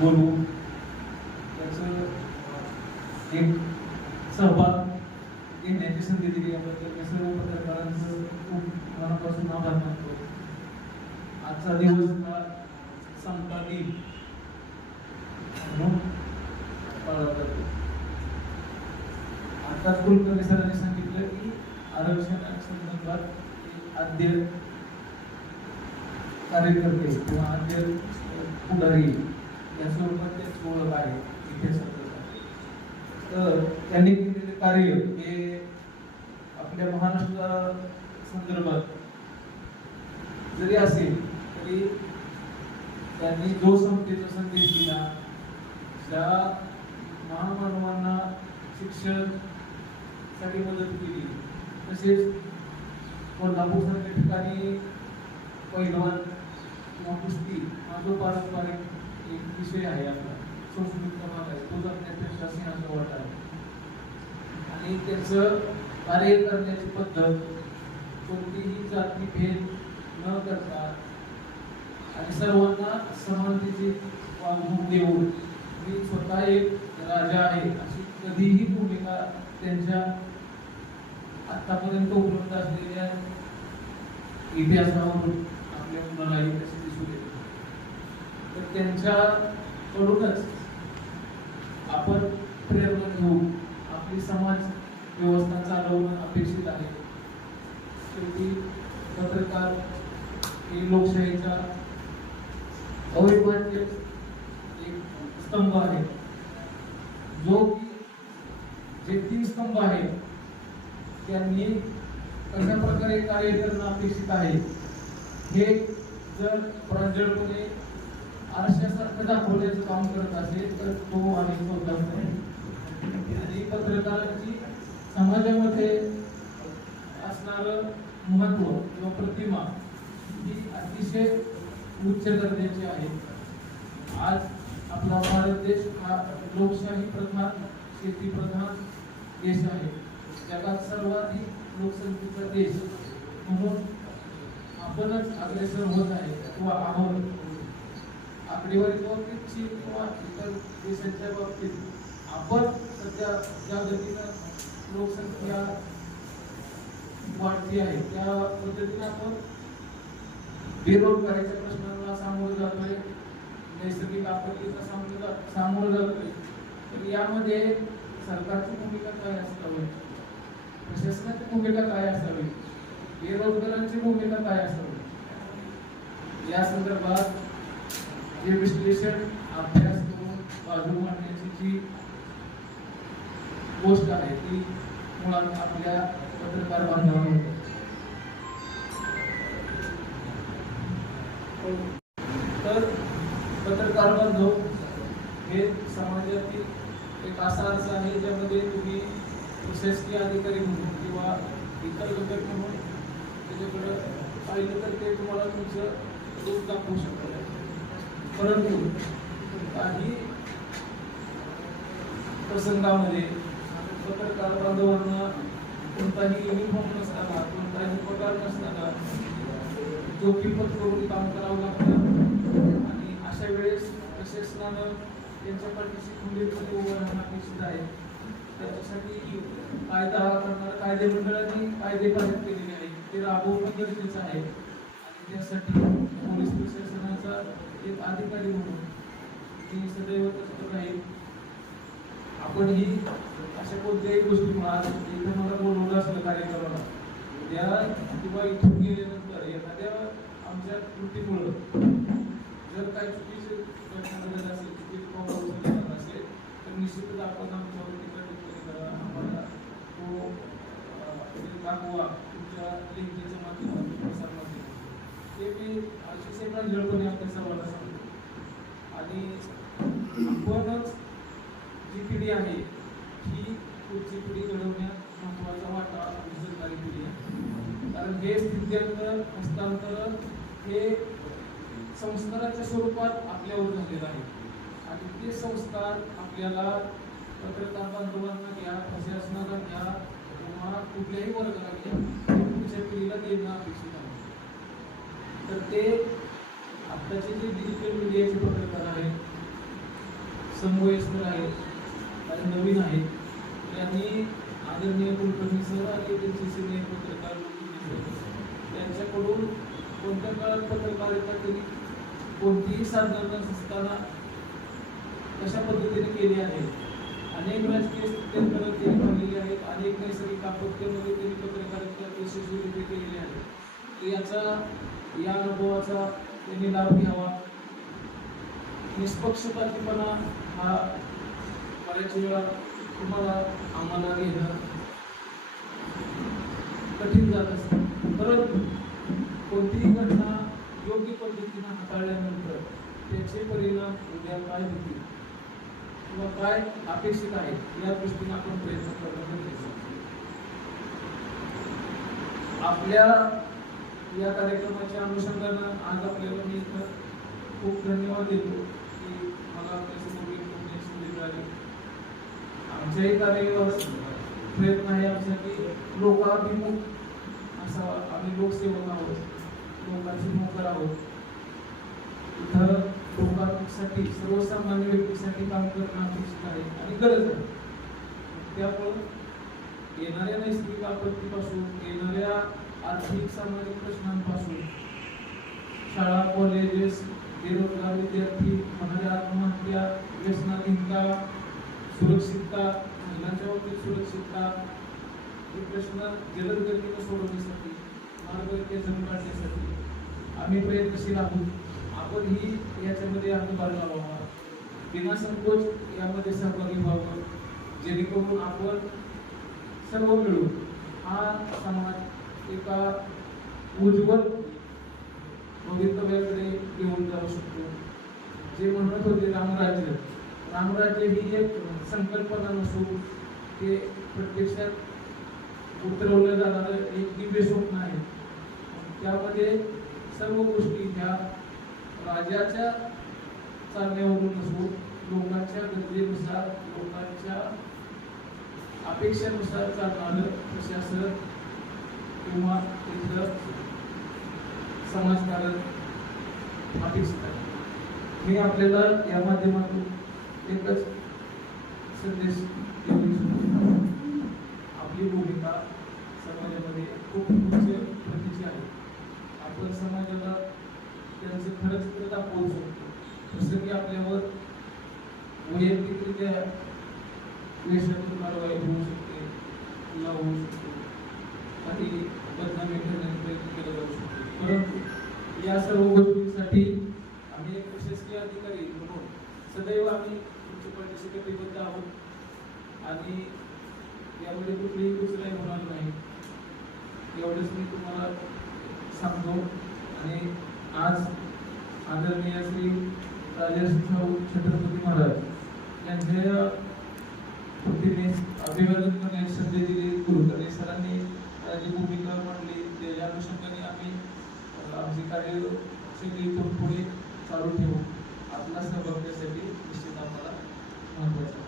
बोलू, त्याचं एक सहभाग घेण्याची संधी दिली याबद्दल मी सर्व पत्रकारांचं खूप मनापासून आभार मानतो. आजचा दिवस हा समता दिन म्हणून पाळला जातो. आता कुलकर्णी सरांनी सांगितलं की आरक्षणासंदर्भात आद्य कार्यकर्ते किंवा आद्य पुढारी या स्वरूपात त्याची ओळख आहे इतिहासात. तर त्यांनी केलेले कार्य हे आपल्या महाराष्ट्रा संदर्भात जरी असेल तरी त्यांनी जो समतेचा संदेश दिला, ज्या महामानवांना शिक्षण साठी मदत केली, तसेच कोल्हापूर सारख्या ठिकाणी पैलवान किंवा कुस्ती हा जो पारंपरिक एक विषय आहे, आपला संस्कृतीचा भाग आहे, तो जपण्यापेक्षा सिंहाचा वाटा आहे. आणि त्याचं कार्य करण्याची पद्धत कोणतीही जाती भेद न करता आणि सर्वांना समानतेची वागणूक देऊन मी स्वतः एक राजा आहे अशी कधीही भूमिका त्यांच्या आतापर्यंत उपलब्ध असलेल्या इतिहासावरून आपल्या मुलालाही तसे दिसून येते. तर त्यांच्याकडूनच आपण प्रेरणा घेऊन आपली समाज व्यवस्था चालवणं अपेक्षित आहे. शेवटी पत्रकार हे लोकशाहीचा अविभाज्य एक स्तंभ आहे, जो जे 3 स्तंभ आहेत त्यांनी कशा प्रकारे कार्य करणं अपेक्षित आहे हे जर प्रांजळपणे आरशासारखं दाखवण्याचं काम करत असेल तर तो अनेक होता नाही. आणि पत्रकारांची समाजामध्ये असणारं महत्व किंवा प्रतिमा ही अतिशय उच्च दर्जाची आहे. आज आपला भारत देश हा लोकशाही प्रधान शेती प्रधान देश आहे. जगात सर्वाधिक लोकसंख्येचा देश म्हणून आपणच अग्रेसर होत आहे किंवा आहोत. आकडेवारीच्या बाबतीत चीन किंवा इतर देशांच्या बाबतीत आपण सध्या ज्या गतीनं लोकसंख्या वाढती आहे त्या पद्धतीने आपण बेरोजगारीच्या प्रश्नांना सामोरं जातोय, नैसर्गिक आपत्तीचा सामोरं जातोय. तर यामध्ये सरकारची भूमिका काय असावी, प्रशासनाची भूमिका काय असावी, बेरोजगारांची भूमिका काय असावी, या संदर्भात जे विश्लेषण अभ्यास करून बाजू मांडण्याची जी गोष्ट आहे ती मुळात आपल्या पत्रकार बांधवांना तर पत्रकार बांधव हे समाजातील एक असा अर्ज आहे ज्यामध्ये तुम्ही प्रशासकीय अधिकारी म्हणून किंवा इतर घटक म्हणून त्याच्याकडे पाहिलं तर ते तुम्हाला तुमचं रूप दाखवू शकतात. परंतु काही प्रसंगामध्ये पत्रकार बांधवांना कोणताही युनिफॉर्म नसताना, कोणताही पगार नसताना जोखीम पत्करून काम करावं लागतं. आणि अशा वेळेस प्रशासनानं त्यांच्या पाठीशी खंबीरपणे उभं राहणं अपेक्षित आहे. त्याच्यासाठी कायदा करणाऱ्या कायदे मंडळाने कायदे पारित केलेले आहेत, ते राबवणं गरजेचं आहे. आणि त्यासाठी पोलीस प्रशासनाचा एक अधिकारी म्हणून मी सदैव तत्पर राहील. आपणही अशा कोणत्याही गोष्टी इथं मला बोलवलं असलं कार्यक्रमाला त्या किंवा इथून गेल्यानंतर एखाद्या आमच्या कृतीमुळं जर काही चुकीची घटना घडत असेल, चुकीची पावलं उचलली असेल तर निश्चितच आपण आमच्यावरती टिप्पणी करा, आम्हाला तो दाखवा तुमच्या लिंकच्या माध्यमातून प्रसारणातील ते मी अतिशय प्रांजळपणे आपल्या सर्वांना सांगतो. आणि आपणच जी पिढी आहे ही पुढची पिढी घडवण्यात महत्वाचा वाटा सरकारी पिढी आहे. कारण हे स्थित्यंतर हस्तांतरण हे संस्काराच्या स्वरूपात आपल्यावर झालेलं आहे. आणि ते संस्कार आपल्याला पत्रकार बांधवांना घ्या, प्रशासनाला घ्या किंवा कुठल्याही वर्गाला घ्या, पुढच्या पिढीला देणं अपेक्षित आहे. तर ते आत्ताचे जे डिजिटल मीडियाचे पत्रकार आहेत समवयस्कर आहेत, काही नवीन आहेत. त्यांनी आदरणीय कुलकर्णी सर आणि त्यांचे सिनियर पत्रकार त्यांच्याकडून कोणत्या काळात पत्रकारिता केली, कोणतीही साधना नसताना कशा पद्धतीने केली आहे. अनेक राजकीय स्थित्यांकडे त्यांनी पाहिलेली आहेत, अनेक नैसर्गिक आपत्तीमध्ये त्यांनी पत्रकारिता यशस्वीरित्या केलेली आहे. या अनुभवाचा त्यांनी लाभ घ्यावा. निष्पक्षपातीपणा हा बऱ्याच वेळा तुम्हाला आम्हाला घेणं कठीण जात असतं, परंतु कोणतीही घटना योग्य पद्धतीने हाताळल्यानंतर त्याचे परिणाम उद्या काय होतील किंवा काय अपेक्षित आहे या दृष्टीने आपण प्रयत्न करणं गरजेचं आहे. आपल्या या कार्यक्रमाच्या अनुषंगानं आज आपल्याला मी इथं खूप धन्यवाद देतो की मला आपल्यासमोर बोलण्याची संधी मिळाली. आमच्याही कार्यालयात प्रयत्न आहे आमचा की लोकाभिमुख असा आम्ही लोकसेवक आहोत, लोकांचे नोकर आहोत. इथं लोकांसाठी सर्वसामान्य व्यक्तीसाठी काम करणं अपेक्षित आहे आणि गरज आहे. त्यामुळं येणाऱ्या नैसर्गिक आपत्तीपासून, येणाऱ्या आर्थिक सामाजिक प्रश्नांपासून, शाळा कॉलेजेस, बेरोजगार विद्यार्थी, होणाऱ्या आत्महत्या, व्यसनाधीनता, सुरक्षितता, महिलांच्या बाबतीत सुरक्षितता, हे प्रश्न जलद गतीने सोडवण्यासाठी, मार्ग जमून काढण्यासाठी आम्ही प्रयत्नशील आहोत. आपणही याच्यामध्ये हातभार लावावा, विनासंकोच यामध्ये सहभागी व्हावं, जेणेकरून आपण सर्व मिळून हा समाज एका उज्ज्वल भवितव्याकडे घेऊन जाऊ शकतो. जे म्हणत होते रामराज्य, रामराज्य ही एक संकल्पना नसून ते प्रत्यक्षात उतरवलं जाणारं एक दिव्य स्वप्न आहे. त्यामध्ये सर्व गोष्टी ह्या राजाच्या चालण्यावरून नसून लोकांच्या गरजेनुसार, लोकांच्या अपेक्षेनुसार चालणारं प्रशासन किंवा तिथलं समाजकारण अपेक्षित आहे. मी आपल्याला या माध्यमातून एकच संदेश देऊ इच्छितो. आपली भूमिका समाजामध्ये खूप उच्च प्रतीची आहे. आपण समाजाला त्यांचं खरं चित्र दाखवू शकतो. प्रसंगी आपल्यावर वैयक्तिकरित्या वेशातून कारवाई होऊ शकते, तुला होऊ शकते, काही बदनामी करण्याचा प्रयत्न केला जाऊ शकतो. परंतु या सर्व गोष्टींसाठी आम्ही एक प्रशासकीय अधिकारी म्हणून सदैव आम्ही तुमच्या पाठीशी कटिबद्ध आहोत आणि यामध्ये कुठलीही दुसराही होणार नाही, एवढंच मी तुम्हाला सांगतो. आणि आज आदरणीय श्री राजर्षी छत्रपती महाराज यांच्या वतीने अभिवादन करण्यास संधी दिली. कुलकर्णी सरांनी जी भूमिका मांडली त्याच्या अनुषंगाने आम्ही आमची कार्य सगळी पुढे चालू ठेवू. आपला सहभाग त्यासाठी निश्चित आम्हाला महत्त्वाचा